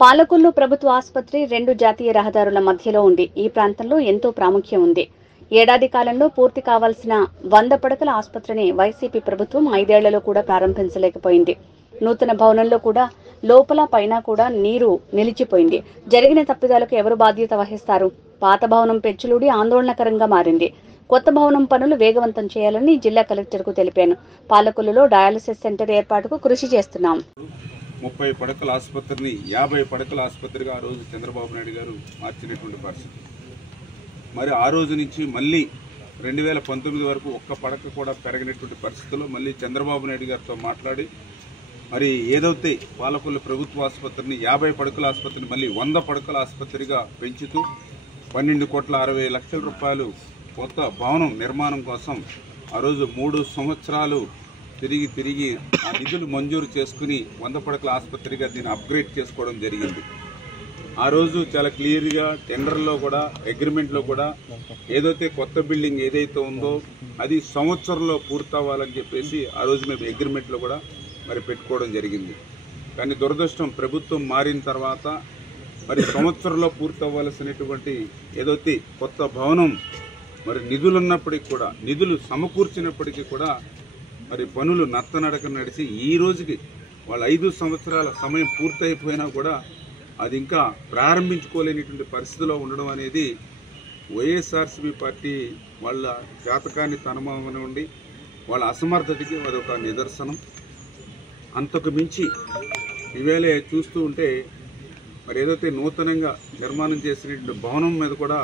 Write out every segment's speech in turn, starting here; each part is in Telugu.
పాలకొల్లు ప్రభుత్వ ఆసుపత్రి రెండు జాతీయ రహదారుల మధ్యలో ఉంది. ఈ ప్రాంతంలో ఎంతో ప్రాముఖ్యం ఉంది. ఏడాది కాలంలో పూర్తి కావాల్సిన 100 పడకల ఆసుపత్రిని వైసీపీ ప్రభుత్వం 5 ఏళ్లలో కూడా ప్రారంభించలేకపోయింది. నూతన భవనంలో కూడా లోపల పైన కూడా నీరు నిలిచిపోయింది. జరిగిన తప్పిదాలకు ఎవరు బాధ్యత వహిస్తారు? పాత భవనం పెచ్చులుడి ఆందోళనకరంగా మారింది. కొత్త భవనం పనులు వేగవంతం చేయాలని జిల్లా కలెక్టర్కు తెలిపాను. పాలకొల్లులో డయాలసిస్ సెంటర్ ఏర్పాటుకు కృషి చేస్తున్నాం. 30 పడకల ఆసుపత్రిని 50 పడకల ఆసుపత్రిగా ఆ రోజు చంద్రబాబు నాయుడు గారు మార్చినటువంటి పరిస్థితి. మరి ఆ రోజు నుంచి మళ్ళీ 2019 వరకు ఒక్క పడక కూడా పెరగనటువంటి పరిస్థితుల్లో మళ్ళీ చంద్రబాబు నాయుడు గారితో మాట్లాడి మరి ఏదైతే పాలకొల్లు ప్రభుత్వ ఆసుపత్రిని 50 పడకల ఆసుపత్రిని మళ్ళీ 100 పడకల ఆసుపత్రిగా పెంచుతూ 12,60,00,000 రూపాయలు కొత్త భవనం నిర్మాణం కోసం ఆ రోజు 3 సంవత్సరాలు తిరిగి ఆ నిధులు మంజూరు చేసుకుని 100 పడకల ఆసుపత్రిగా దీన్ని అప్గ్రేడ్ చేసుకోవడం జరిగింది. ఆ రోజు చాలా క్లియర్గా టెండర్లో కూడా అగ్రిమెంట్లో కూడా ఏదైతే కొత్త బిల్డింగ్ ఏదైతే ఉందో అది సంవత్సరంలో పూర్తవ్వాలని చెప్పేసి ఆ రోజు మేము అగ్రిమెంట్లో కూడా మరి పెట్టుకోవడం జరిగింది. కానీ దురదృష్టం ప్రభుత్వం మారిన తర్వాత మరి సంవత్సరంలో పూర్తవ్వాల్సినటువంటి ఏదైతే కొత్త భవనం మరి నిధులు ఉన్నప్పటికీ కూడా నిధులు సమకూర్చినప్పటికీ కూడా మరి పనులు నత్తనడక నడిచి ఈ రోజుకి వాళ్ళ 5 సంవత్సరాల సమయం పూర్తయిపోయినా కూడా అది ఇంకా ప్రారంభించుకోలేనిటువంటి పరిస్థితిలో ఉండడం అనేది వైఎస్ఆర్సీపీ పార్టీ వాళ్ళ జాతకాన్ని తనమనుండి వాళ్ళ అసమర్థతకి అదొక నిదర్శనం. అంతకు మించి ఈవేళ చూస్తూ ఉంటే మరి ఏదైతే నూతనంగా నిర్మాణం చేసినటువంటి భవనం మీద కూడా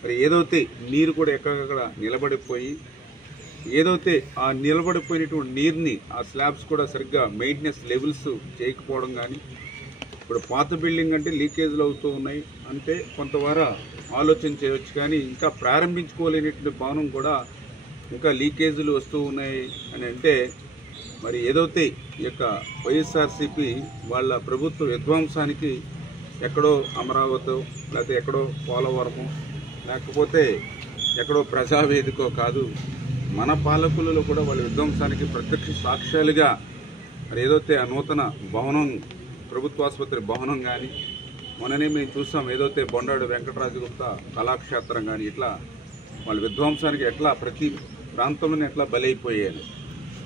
మరి ఏదైతే నీరు కూడా ఎక్కడెక్కడ నిలబడిపోయి ఏదైతే ఆ నిలబడిపోయినటువంటి నీరుని ఆ స్లాబ్స్ కూడా సరిగ్గా మెయింటెనెన్స్ లెవెల్స్ చేయకపోవడం కానీ ఇప్పుడు పాత బిల్డింగ్ అంటే లీకేజ్లు అవుతూ ఉన్నాయి అంటే కొంతవరకు ఆలోచన చేయవచ్చు. కానీ ఇంకా ప్రారంభించుకోలేనటువంటి భవనం కూడా ఇంకా లీకేజీలు వస్తూ ఉన్నాయి అని అంటే మరి ఏదైతే ఈ యొక్క వైఎస్ఆర్సీపీ వాళ్ళ ప్రభుత్వ విధ్వంసానికి ఎక్కడో అమరావతి లేకపోతే ఎక్కడో పోలవరము లేకపోతే ఎక్కడో ప్రజావేదికో కాదు, మన పాలకులలో కూడా వాళ్ళ విధ్వంసానికి ప్రత్యక్ష సాక్ష్యాలుగా మరి ఏదైతే ఆ నూతన భవనం ప్రభుత్వ ఆసుపత్రి భవనం కానీ మొన్ననే మేము చూసాం ఏదైతే బొండాడు వెంకటరాజగుప్త కళాక్షేత్రం కానీ ఇట్లా వాళ్ళ విధ్వంసానికి ఎట్లా ప్రతి ప్రాంతంలోనే ఎట్లా బలైపోయాను.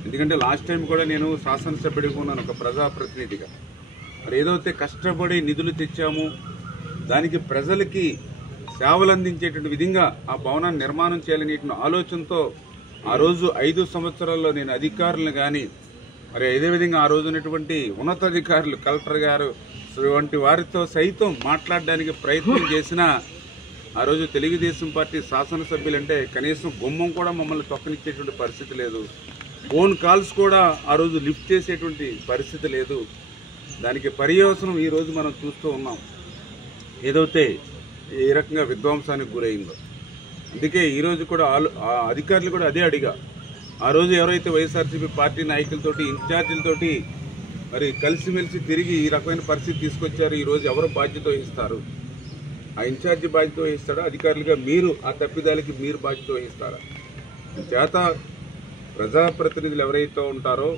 ఎందుకంటే లాస్ట్ టైం కూడా నేను శాసనసభ్యుడిగా ఉన్నాను ఒక ప్రజాప్రతినిధిగా. మరి ఏదైతే కష్టపడి నిధులు తెచ్చామో దానికి ప్రజలకి సేవలు అందించేటువంటి విధంగా ఆ భవనాన్ని నిర్మాణం చేయాలనే ఆలోచనతో ఆ రోజు 5 సంవత్సరాల్లో నేను అధికారులను కానీ మరి అదేవిధంగా ఆ రోజు ఉన్నటువంటి ఉన్నతాధికారులు కలెక్టర్ గారు వంటి వారితో సైతం మాట్లాడడానికి ప్రయత్నం చేసినా ఆ రోజు తెలుగుదేశం పార్టీ శాసనసభ్యులంటే కనీసం గుమ్మం కూడా మమ్మల్ని తొక్కనిచ్చేటువంటి పరిస్థితి లేదు. ఫోన్ కాల్స్ కూడా ఆ రోజు లిఫ్ట్ చేసేటువంటి పరిస్థితి లేదు. దానికి పర్యవసనం ఈరోజు మనం చూస్తూ ఉన్నాం ఏదైతే ఏ రకంగా విధ్వంసానికి గురైందో. అందుకే ఈరోజు కూడా అధికారులు కూడా అదే అడిగా. ఆ రోజు ఎవరైతే వైఎస్ఆర్సీపీ పార్టీ నాయకులతోటి ఇన్ఛార్జీలతోటి మరి కలిసిమెలిసి తిరిగి ఈ రకమైన పరిస్థితి తీసుకొచ్చారు, ఈరోజు ఎవరు బాధ్యత వహిస్తారు? ఆ ఇన్ఛార్జి బాధ్యత వహిస్తాడా? అధికారులుగా మీరు ఆ తప్పిదాలకి మీరు బాధ్యత వహిస్తారా? చేత ప్రజాప్రతినిధులు ఎవరైతే ఉంటారో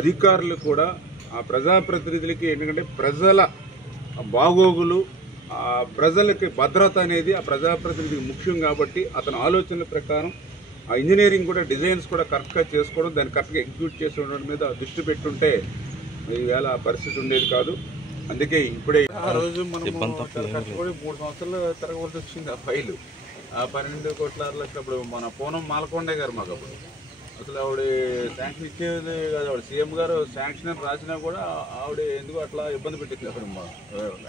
అధికారులు కూడా ఆ ప్రజాప్రతినిధులకి ఎందుకంటే ప్రజల బాగోగులు ఆ ప్రజలకి భద్రత అనేది ఆ ప్రజాప్రతినిధికి ముఖ్యం కాబట్టి అతని ఆలోచనల ప్రకారం ఆ ఇంజనీరింగ్ కూడా డిజైన్స్ కూడా కరెక్ట్గా చేసుకోవడం దాన్ని కరెక్ట్గా ఎగ్జిక్యూట్ చేసుకోవడం మీద దృష్టి పెట్టుంటే ఈవేళ ఆ పరిస్థితి ఉండేది కాదు. అందుకే ఇప్పుడే ఆ రోజు మనం కష్టపడి 3 సంవత్సరాలు తిరగవలసి వచ్చింది ఆ ఫైలు. ఆ 12 కోట్ల 6 లక్షలు అప్పుడు మన పూనం మాలకొండ గారు మాకు అప్పుడు అసలు ఆవిడ శాంక్షన్ ఇచ్చేది కాదు. ఆవిడ సీఎం గారు శాంక్షన్ అని రాసినా కూడా ఆవిడ ఎందుకు అట్లా ఇబ్బంది పెట్టింది. అక్కడ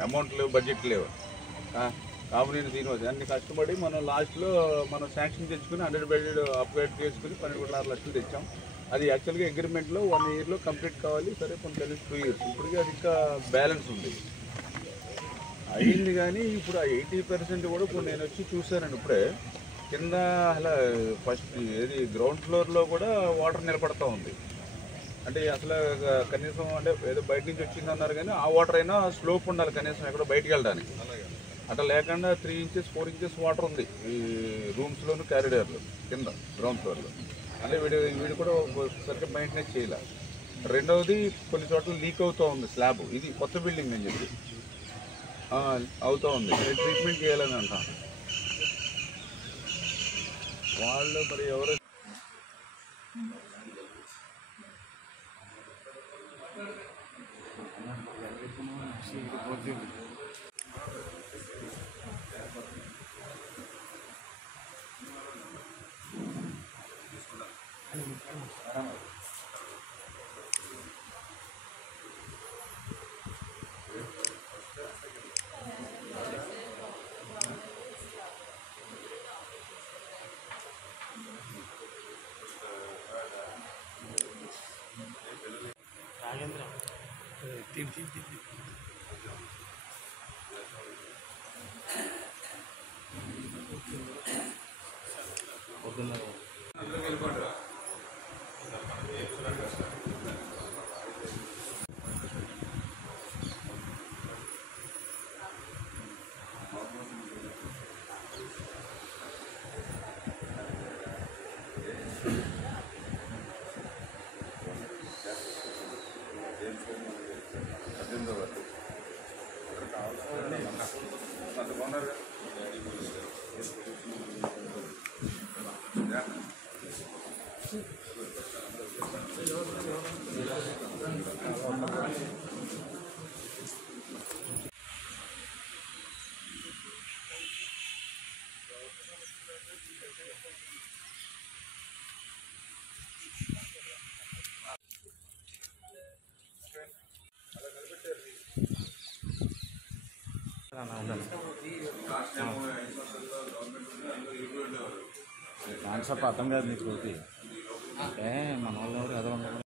అమౌంట్ లేవు, బడ్జెట్ లేవు. కామనేని శ్రీనివాస్ అన్ని కష్టపడి మనం లాస్ట్లో మనం శాంక్షన్ తెచ్చుకుని 100 బెడ్ అప్గ్రేడ్ చేసుకుని 12 కోట్ల 6 లక్షలు తెచ్చాం. అది యాక్చువల్గా అగ్రిమెంట్లో 1 ఇయర్లో కంప్లీట్ కావాలి. సరే కొంత 2 ఇయర్స్ ఇప్పటికీ అది ఇంకా బ్యాలెన్స్ ఉంది అయింది. కానీ ఇప్పుడు ఆ 80% కూడా ఇప్పుడు నేను వచ్చి చూశానండి. ఇప్పుడే కింద అలా ఫస్ట్ ఏది గ్రౌండ్ ఫ్లోర్లో కూడా వాటర్ నిలబడతా ఉంది. అంటే అసలు కనీసం అంటే ఏదో బయట నుంచి వచ్చిందన్నారు కానీ ఆ వాటర్ అయినా స్లోప్ ఉండాలి కనీసం ఎక్కడో బయటకు వెళ్ళడానికి. అట్లా లేకుండా 3 ఇంచెస్ 4 ఇంచెస్ వాటర్ ఉంది ఈ రూమ్స్లోను క్యారిడార్లో కింద గ్రౌండ్ ఫ్లోర్లో. అంటే వీడు కూడా సరిగ్గా మెయింటెనెన్స్ చేయాలి. రెండవది కొన్ని చోట్ల లీక్ అవుతూ ఉంది స్లాబ్. ఇది కొత్త బిల్డింగ్ అని చెప్పి అవుతా ఉంది. ట్రీట్మెంట్ చేయాలని అంటాను. వాళ్ళు మరి ఎవరు కాన్సెప్ట్ అర్థం కాదు నీకు. మన వాళ్ళు ఎవరు